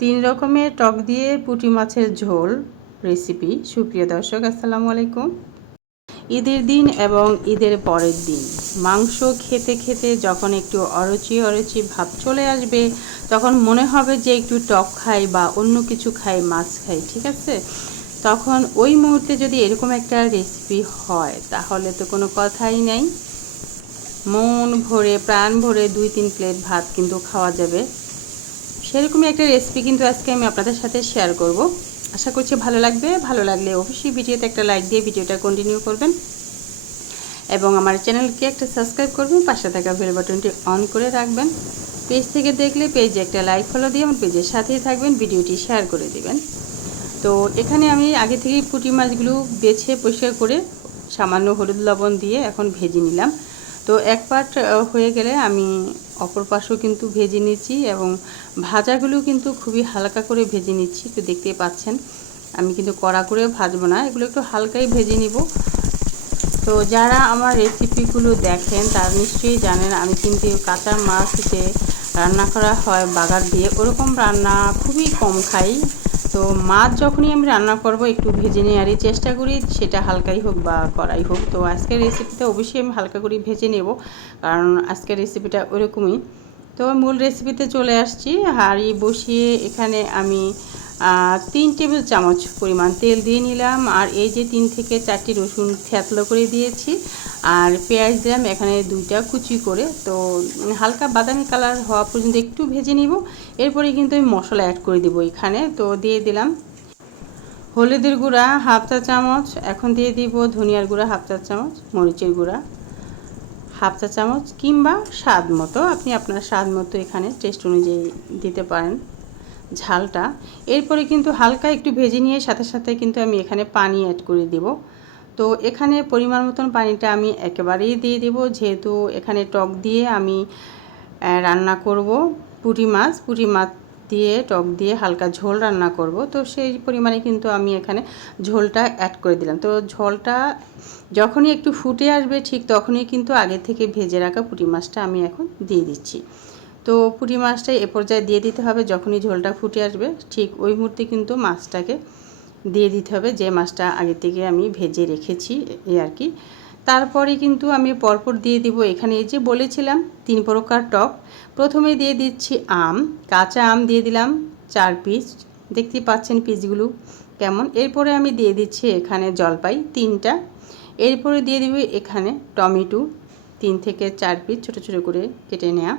তিন রকমের টক দিয়ে পুঁটি মাছের ঝোল রেসিপি সুপ্রিয় দর্শক, আসসালামু আলাইকুম। ঈদের দিন এবং ঈদের পরের দিন, মাংস খেতে খেতে যখন একটু অরুচি অরুচি ভাব চলে আসবে, তখন মনে হবে যে একটু টক খাই বা অন্য কিছু খাই, মাছ খাই, ঠিক আছে? তখন ওই মুহূর্তে যদি এরকম একটা রেসিপি হয়, তাহলে তো কোনো কথাই নেই। মন ভরে, প্রাণ ভরে দুই তিন প্লেট ভাত কিন্তু খাওয়া যাবে। সেরকমই একটা রেসিপি কিন্তু আজকে আমি আপনাদের সাথে শেয়ার করব। আশা করছি ভালো লাগবে। ভালো লাগলে অবশ্যই ভিডিওতে একটা লাইক দিয়ে ভিডিওটা কন্টিনিউ করবেন। এবং আমার চ্যানেলকে একটা সাবস্ক্রাইব করবেন। পাশে থাকা বেল বাটনটি অন করে রাখবেন। পেজ থেকে দেখলে পেজে একটা লাইক ফলো দিয়ে আমার পেজের সাথেই থাকবেন। ভিডিওটি শেয়ার করে দিবেন। তো এখানে আমি আগে থেকেই পুঁটি মাছগুলো বেছে পরিষ্কার করে সামান্য হলুদ লবণ দিয়ে এখন ভেজে নিলাম। তো এক পাট হয়ে গেলে আমি অপর পাশও কিন্তু ভেজে নিয়েছি এবং ভাজাগুলো কিন্তু খুবই হালকা করে ভেজে নিচ্ছি, তো দেখতেই পাচ্ছেন। আমি কিন্তু কড়া করে ভাজবো না, এগুলো একটু হালকাই ভেজে নিব। তো যারা আমার রেসিপিগুলো দেখেন, তারা নিশ্চয়ই জানেন আমি কিন্তু কাঁচা মাছ রান্না করা হয় বাগার দিয়ে, ওরকম রান্না খুবই কম খাই। তো মাছ যখনই আমি রান্না করব, একটু ভেজে নেওয়ারই চেষ্টা করি, সেটা হালকাই হোক বা কড়াই হোক। তো আজকের রেসিপিটা অবশ্যই আমি হালকা করে ভেজে নেব, কারণ আজকের রেসিপিটা ওরকমই। তো মূল রেসিপিতে চলে আসছি, হাঁড়ি বসিয়ে এখানে আমি তিন টেবিল চামচ পরিমাণ তেল দিয়ে নিলাম। আর এই যে তিন থেকে চারটি রসুন থ্যাতলো করে দিয়েছি। আর পেঁয়াজ দিলাম এখানে দুইটা কুচি করে। তো হালকা বাদামি কালার হওয়া পর্যন্ত একটু ভেজে নিব। এরপরে কিন্তু আমি মশলা অ্যাড করে দেবো এখানে। তো দিয়ে দিলাম হলুদের গুঁড়া হাফ চা চামচ। এখন দিয়ে দিব ধনিয়ার গুঁড়া হাফ চা চামচ, মরিচের গুঁড়া হাফ চা চামচ কিংবা স্বাদ মতো। আপনি আপনার স্বাদ মতো এখানে টেস্ট অনুযায়ী দিতে পারেন। ঝালটা। এরপরে কিন্তু হালকা একটু ভেজে নিয়ে সাথে সাথে কিন্তু আমি এখানে পানি অ্যাড করে দেব। তো এখানে পরিমাণ মতন পানিটা আমি একেবারেই দিয়ে দেব। যেহেতু এখানে টক দিয়ে আমি রান্না করব পুঁটি মাছ। পুঁটি মাছ দিয়ে, টক দিয়ে হালকা ঝোল রান্না করব। তো সেই পরিমাণে কিন্তু আমি এখানে ঝোলটা অ্যাড করে দিলাম। তো ঝোলটা যখনই একটু ফুটে আসবে ঠিক তখনই কিন্তু আগে থেকে ভেজে রাখা পুঁটি মাছটা আমি এখন দিয়ে দিচ্ছি। তো পুঁটি মাছটা এ পর্যায়ে দিয়ে দিতে হবে। যখনই ঝোলটা ফুটে আসবে, ঠিক ওই মুহূর্তে কিন্তু মাছটাকে দিয়ে দিতে হবে, যে মাছটা আগে থেকে আমি ভেজে রেখেছি এই আর কি। তারপরে কিন্তু আমি পরপর দিয়ে দিব এখানে এই যে বলেছিলাম, তিন প্রকার টক। প্রথমে দিয়ে দিচ্ছি আম, কাঁচা আম দিয়ে দিলাম চার পিস। দেখতে পাচ্ছেন পিসগুলো কেমন। এরপরে আমি দিয়ে দিচ্ছি এখানে জলপাই তিনটা। এরপরে দিয়ে দিব এখানে টমেটো তিন থেকে চার পিস ছোটো ছোটো করে কেটে নেওয়া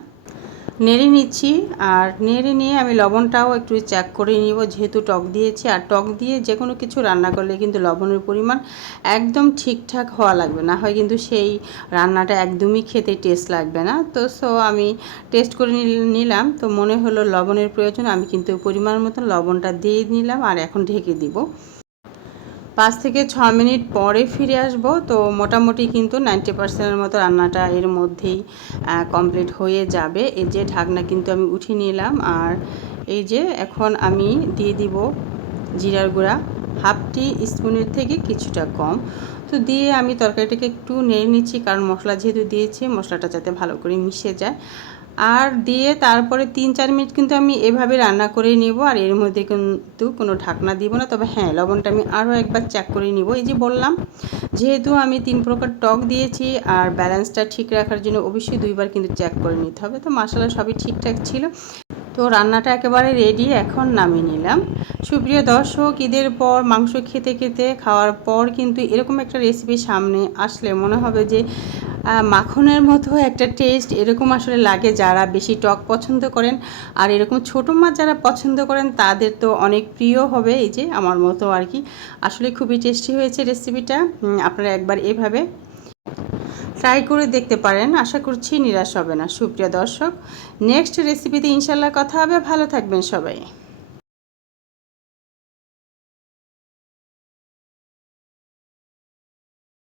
নেড়ে নিচ্ছি আর নেড়ে নিয়ে আমি লবণটাও একটু চেক করে নিব, যেহেতু টক দিয়েছি। আর টক দিয়ে যে কোনো কিছু রান্না করলে কিন্তু লবণের পরিমাণ একদম ঠিকঠাক হওয়া লাগবে, না হয় কিন্তু সেই রান্নাটা একদমই খেতে টেস্ট লাগবে না। তো সো আমি টেস্ট করে নিলাম। তো মনে হলো লবণের প্রয়োজন, আমি কিন্তু পরিমাণ মতন লবণটা দিয়ে নিলাম আর এখন ঢেকে দিব। পাঁচ থেকে ছ মিনিট পরে ফিরে আসব। তো মোটামুটি কিন্তু নাইনটি পার্সেন্টের মতো রান্নাটা এর মধ্যেই কমপ্লিট হয়ে যাবে। এই যে ঢাকনা কিন্তু আমি উঠিয়ে নিলাম। আর এই যে এখন আমি দিয়ে দিব জিরার গুঁড়া, হাফ টি স্পুনের থেকে কিছুটা কম। তো দিয়ে আমি তরকারিটাকে একটু নেড়ে নিচ্ছি, কারণ মশলা যেহেতু দিয়েছি, মশলাটা যাতে ভালো করে মিশে যায়। আর দিয়ে তারপরে তিন চার মিনিট কিন্তু আমি এভাবে রান্না করে নিব, আর এর মধ্যে কিন্তু কোনো ঢাকনা দিব না। তবে হ্যাঁ লবণটা আমি আরও একবার চেক করে নিব। এই যে বললাম, যেহেতু আমি তিন প্রকার টক দিয়েছি আর ব্যালেন্সটা ঠিক রাখার জন্য অবশ্যই দুইবার কিন্তু চেক করে নিতে হবে। তো মশলা সবই ঠিকঠাক ছিল। তো রান্নাটা একেবারে রেডি এখন নামিয়ে নিলাম। সুপ্রিয় দর্শক, ঈদের পর মাংস খেতে খেতে খাওয়ার পর কিন্তু এরকম একটা রেসিপি সামনে আসলে মনে হবে যে মাখনের মতো একটা টেস্ট এরকম আসলে লাগে যারা বেশি টক পছন্দ করেন। আর এরকম ছোটো মাছ যারা পছন্দ করেন, তাদের তো অনেক প্রিয় হবে এই যে আমার মতো আর কি। আসলে খুবই টেস্টি হয়েছে রেসিপিটা আপনারা একবার এভাবে ট্রাই করে দেখতে পারেন। আশা করছি নিরাশ হবে না। সুপ্রিয় দর্শক নেক্সট রেসিপিতে ইনশাল্লাহ কথা হবে। ভালো থাকবেন সবাই।